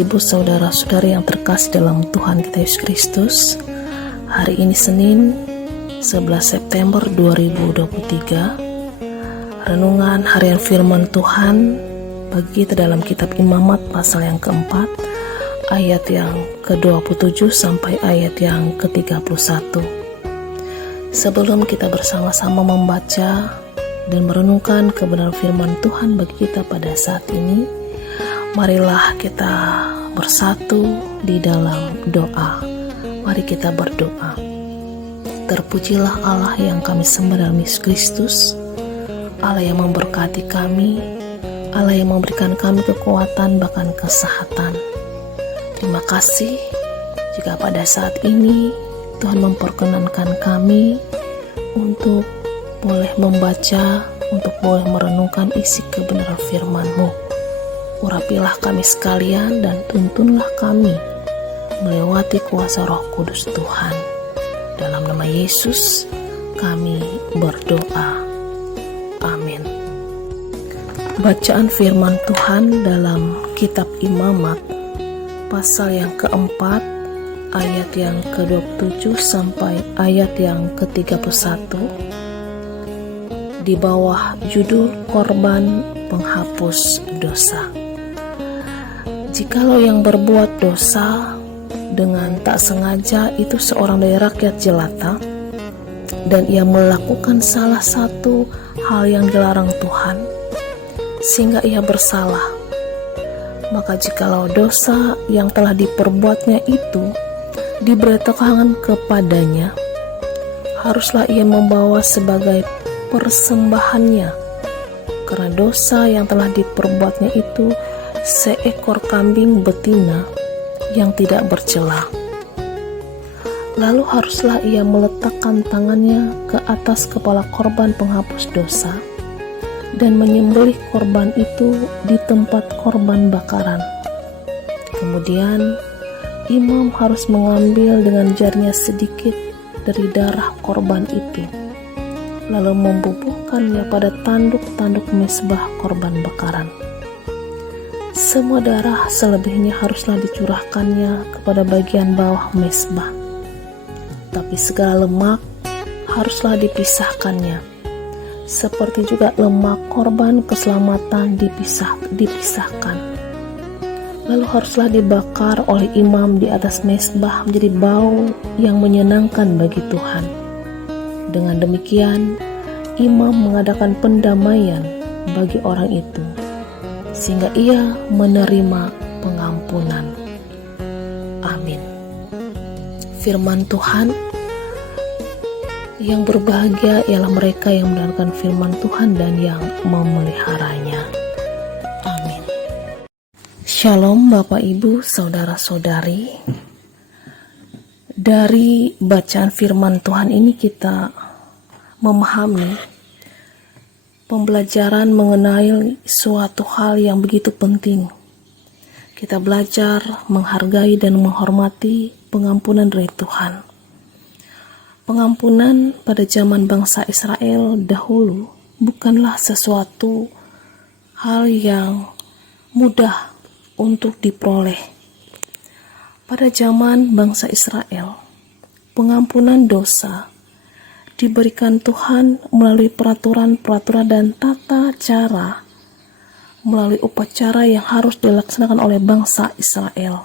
Ibu, Saudara-saudari yang terkasih dalam Tuhan kita Yesus Kristus. Hari ini Senin 11 September 2023. Renungan harian firman Tuhan bagi kita dalam kitab Imamat pasal yang keempat, ayat yang ke-27 sampai ayat yang ke-31. Sebelum kita bersama-sama membaca dan merenungkan kebenaran firman Tuhan bagi kita pada saat ini, marilah kita bersatu di dalam doa. Mari kita berdoa. Terpujilah Allah yang kami sembah dalam Yesus Kristus, Allah yang memberkati kami, Allah yang memberikan kami kekuatan bahkan kesehatan. Terima kasih jika pada saat ini Tuhan memperkenankan kami untuk boleh membaca, untuk boleh merenungkan isi kebenaran firman-Mu. Urapilah kami sekalian dan tuntunlah kami melewati kuasa Roh Kudus Tuhan. Dalam nama Yesus kami berdoa. Amin. Bacaan firman Tuhan dalam kitab Imamat pasal yang keempat, ayat yang ke-27 sampai ayat yang ke-31 di bawah judul Korban Penghapus Dosa. Jikalau yang berbuat dosa dengan tak sengaja itu seorang dari rakyat jelata, dan ia melakukan salah satu hal yang dilarang Tuhan, sehingga ia bersalah, maka jikalau dosa yang telah diperbuatnya itu diberitakan kepadanya, haruslah ia membawa sebagai persembahannya, karena dosa yang telah diperbuatnya itu seekor kambing betina yang tidak bercela. Lalu haruslah ia meletakkan tangannya ke atas kepala korban penghapus dosa dan menyembelih korban itu di tempat korban bakaran. Kemudian imam harus mengambil dengan jarinya sedikit dari darah korban itu, lalu membubuhkannya pada tanduk-tanduk mezbah korban bakaran. Semua darah selebihnya haruslah dicurahkannya kepada bagian bawah mezbah, tapi segala lemak haruslah dipisahkannya, seperti juga lemak korban keselamatan dipisahkan. Lalu haruslah dibakar oleh imam di atas mezbah menjadi bau yang menyenangkan bagi Tuhan. Dengan demikian, imam mengadakan pendamaian bagi orang itu, sehingga ia menerima pengampunan. Amin. Firman Tuhan, yang berbahagia ialah mereka yang mendengarkan firman Tuhan dan yang memeliharanya. Amin. Shalom Bapak Ibu, Saudara-saudari. Dari bacaan firman Tuhan ini kita memahami pembelajaran mengenai suatu hal yang begitu penting. Kita belajar menghargai dan menghormati pengampunan dari Tuhan. Pengampunan pada zaman bangsa Israel dahulu bukanlah sesuatu hal yang mudah untuk diperoleh. Pada zaman bangsa Israel, pengampunan dosa diberikan Tuhan melalui peraturan-peraturan dan tata cara, melalui upacara yang harus dilaksanakan oleh bangsa Israel,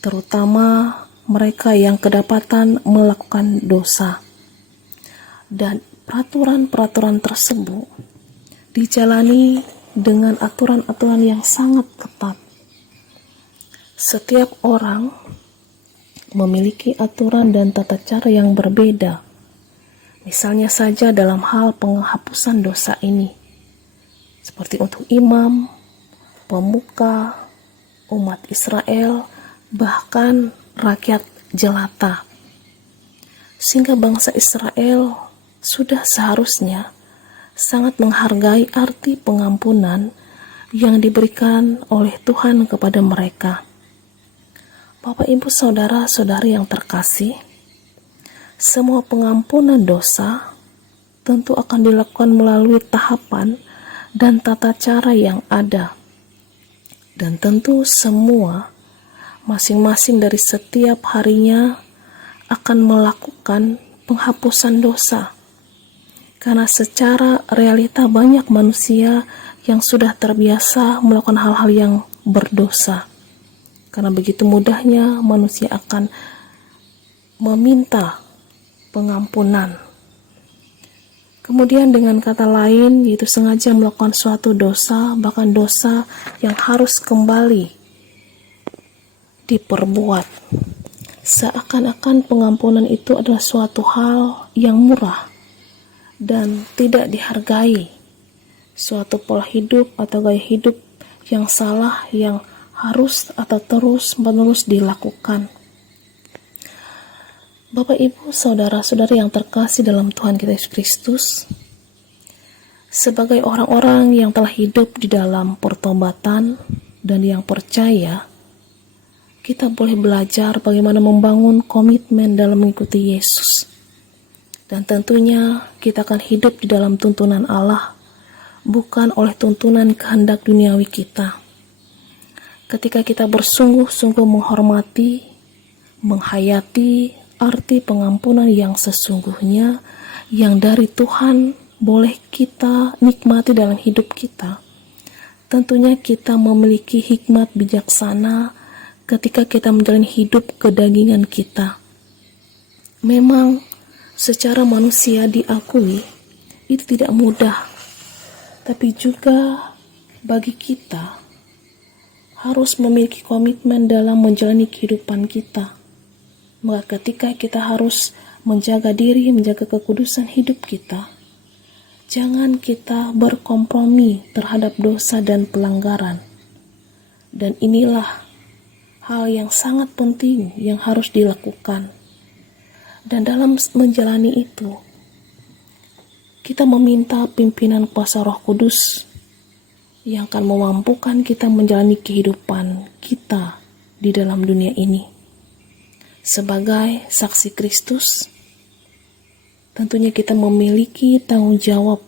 terutama mereka yang kedapatan melakukan dosa. Dan peraturan-peraturan tersebut dijalani dengan aturan-aturan yang sangat ketat. Setiap orang memiliki aturan dan tata cara yang berbeda. Misalnya saja dalam hal penghapusan dosa ini, seperti untuk imam, pemuka, umat Israel, bahkan rakyat jelata. Sehingga bangsa Israel sudah seharusnya sangat menghargai arti pengampunan yang diberikan oleh Tuhan kepada mereka. Bapak, Ibu, Saudara-saudari yang terkasih, semua pengampunan dosa tentu akan dilakukan melalui tahapan dan tata cara yang ada. Dan tentu semua masing-masing dari setiap harinya akan melakukan penghapusan dosa. Karena secara realita banyak manusia yang sudah terbiasa melakukan hal-hal yang berdosa. Karena begitu mudahnya manusia akan meminta pengampunan. Kemudian dengan kata lain, yaitu sengaja melakukan suatu dosa, bahkan dosa yang harus kembali diperbuat. Seakan-akan pengampunan itu adalah suatu hal yang murah dan tidak dihargai. Suatu pola hidup atau gaya hidup yang salah yang harus atau terus-menerus dilakukan. Bapak, Ibu, Saudara-saudari yang terkasih dalam Tuhan kita Yesus Kristus, sebagai orang-orang yang telah hidup di dalam pertobatan dan yang percaya, kita boleh belajar bagaimana membangun komitmen dalam mengikuti Yesus. Dan tentunya kita akan hidup di dalam tuntunan Allah, bukan oleh tuntunan kehendak duniawi kita. Ketika kita bersungguh-sungguh menghormati, menghayati arti pengampunan yang sesungguhnya, yang dari Tuhan boleh kita nikmati dalam hidup kita, tentunya kita memiliki hikmat bijaksana ketika kita menjalani hidup kedagingan kita. Memang secara manusia diakui itu tidak mudah, tapi juga bagi kita harus memiliki komitmen dalam menjalani kehidupan kita. Maka ketika kita harus menjaga diri, menjaga kekudusan hidup kita, jangan kita berkompromi terhadap dosa dan pelanggaran. Dan inilah hal yang sangat penting yang harus dilakukan. Dan dalam menjalani itu, kita meminta pimpinan kuasa Roh Kudus yang akan memampukan kita menjalani kehidupan kita di dalam dunia ini. Sebagai saksi Kristus, tentunya kita memiliki tanggung jawab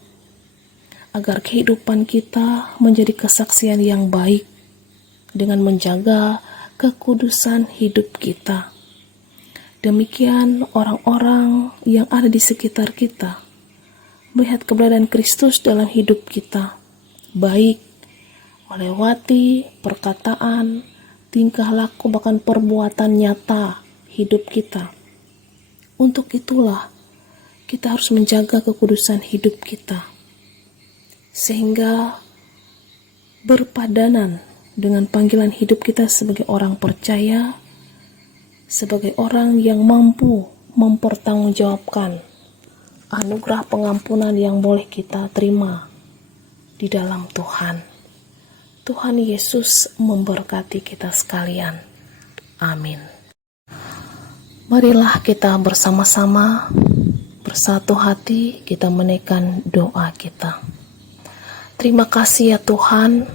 agar kehidupan kita menjadi kesaksian yang baik dengan menjaga kekudusan hidup kita. Demikian orang-orang yang ada di sekitar kita melihat keberadaan Kristus dalam hidup kita, baik melewati perkataan, tingkah laku, bahkan perbuatan nyata hidup kita. Untuk itulah kita harus menjaga kekudusan hidup kita, sehingga berpadanan dengan panggilan hidup kita sebagai orang percaya, sebagai orang yang mampu mempertanggungjawabkan anugerah pengampunan yang boleh kita terima di dalam Tuhan. Tuhan Yesus memberkati kita sekalian. Amin. Marilah kita bersama-sama bersatu hati kita menaikkan doa kita. Terima kasih ya Tuhan,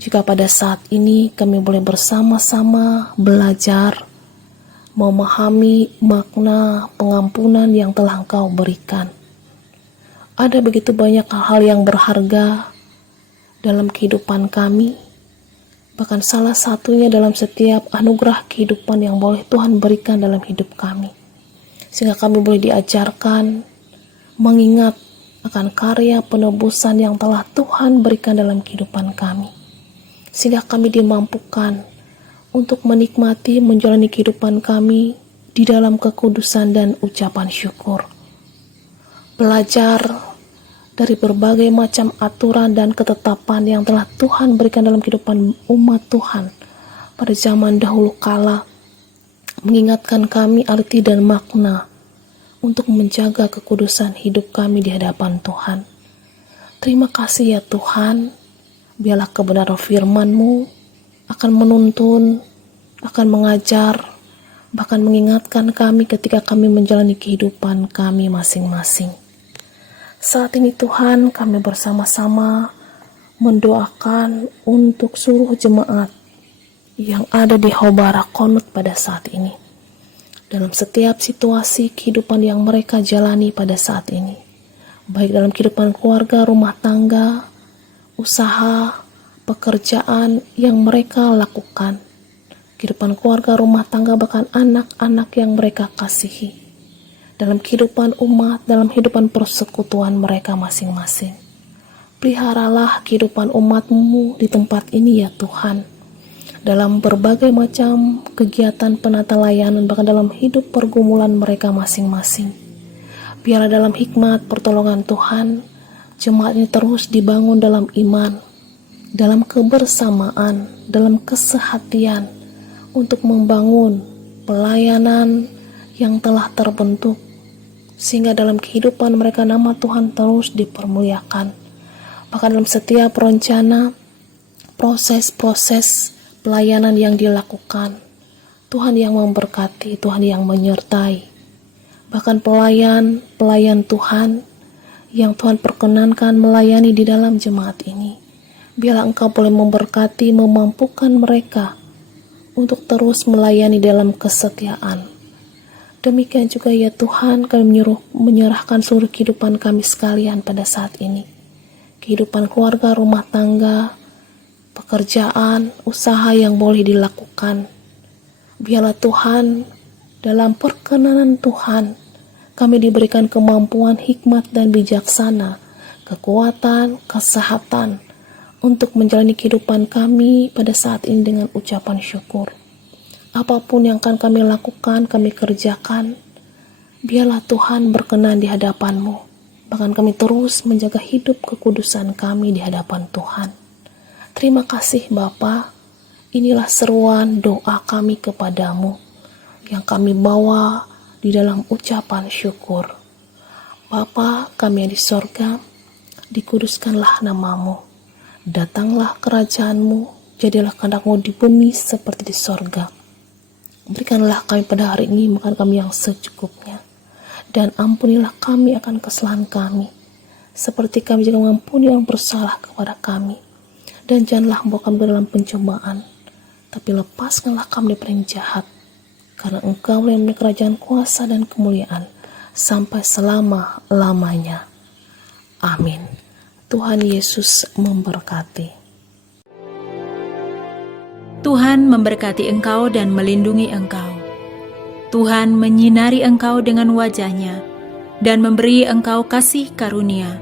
jika pada saat ini kami boleh bersama-sama belajar memahami makna pengampunan yang telah Engkau berikan. Ada begitu banyak hal-hal yang berharga dalam kehidupan kami, bahkan salah satunya dalam setiap anugerah kehidupan yang boleh Tuhan berikan dalam hidup kami. Sehingga kami boleh diajarkan mengingat akan karya penebusan yang telah Tuhan berikan dalam kehidupan kami. Sehingga kami dimampukan untuk menikmati menjalani kehidupan kami di dalam kekudusan dan ucapan syukur. Belajar dari berbagai macam aturan dan ketetapan yang telah Tuhan berikan dalam kehidupan umat Tuhan pada zaman dahulu kala, mengingatkan kami arti dan makna untuk menjaga kekudusan hidup kami di hadapan Tuhan. Terima kasih ya Tuhan, biarlah kebenaran firman-Mu akan menuntun, akan mengajar, bahkan mengingatkan kami ketika kami menjalani kehidupan kami masing-masing. Saat ini Tuhan, kami bersama-sama mendoakan untuk seluruh jemaat yang ada di Hobara Konut pada saat ini. Dalam setiap situasi kehidupan yang mereka jalani pada saat ini. Baik dalam kehidupan keluarga, rumah tangga, usaha, pekerjaan yang mereka lakukan, kehidupan keluarga, rumah tangga, bahkan anak-anak yang mereka kasihi, dalam kehidupan umat, dalam kehidupan persekutuan mereka masing-masing. Peliharalah kehidupan umat-Mu di tempat ini ya Tuhan, dalam berbagai macam kegiatan penata layanan, bahkan dalam hidup pergumulan mereka masing-masing. Biarlah dalam hikmat pertolongan Tuhan, jemaat ini terus dibangun dalam iman, dalam kebersamaan, dalam kesehatian, untuk membangun pelayanan yang telah terbentuk, sehingga dalam kehidupan mereka nama Tuhan terus dipermuliakan. Bahkan dalam setiap rencana, proses-proses pelayanan yang dilakukan, Tuhan yang memberkati, Tuhan yang menyertai. Bahkan pelayan Tuhan yang Tuhan perkenankan melayani di dalam jemaat ini, biarlah Engkau boleh memberkati, memampukan mereka untuk terus melayani dalam kesetiaan. Demikian juga ya Tuhan, kami menyerahkan seluruh kehidupan kami sekalian pada saat ini. Kehidupan keluarga, rumah tangga, pekerjaan, usaha yang boleh dilakukan. Biarlah Tuhan, dalam perkenanan Tuhan, kami diberikan kemampuan, hikmat dan bijaksana, kekuatan, kesehatan, untuk menjalani kehidupan kami pada saat ini dengan ucapan syukur. Apapun yang akan kami lakukan, kami kerjakan, biarlah Tuhan berkenan di hadapan-Mu. Bahkan kami terus menjaga hidup kekudusan kami di hadapan Tuhan. Terima kasih Bapa. Inilah seruan doa kami kepadamu yang kami bawa di dalam ucapan syukur. Bapa kami yang di sorga, dikuduskanlah nama-Mu. Datanglah kerajaan-Mu, jadilah kehendak-Mu di bumi seperti di sorga. Berikanlah kami pada hari ini makan kami yang secukupnya, dan ampunilah kami akan kesalahan kami, seperti kami juga mengampuni yang bersalah kepada kami. Dan janganlah membawa kami dalam pencobaan, tapi lepaskanlah kami dari yang jahat, karena Engkau yang memiliki kerajaan, kuasa dan kemuliaan sampai selama-lamanya. Amin. Tuhan Yesus memberkati. Tuhan memberkati engkau dan melindungi engkau. Tuhan menyinari engkau dengan wajah-Nya dan memberi engkau kasih karunia.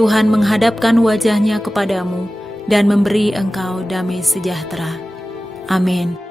Tuhan menghadapkan wajah-Nya kepadamu dan memberi engkau damai sejahtera. Amin.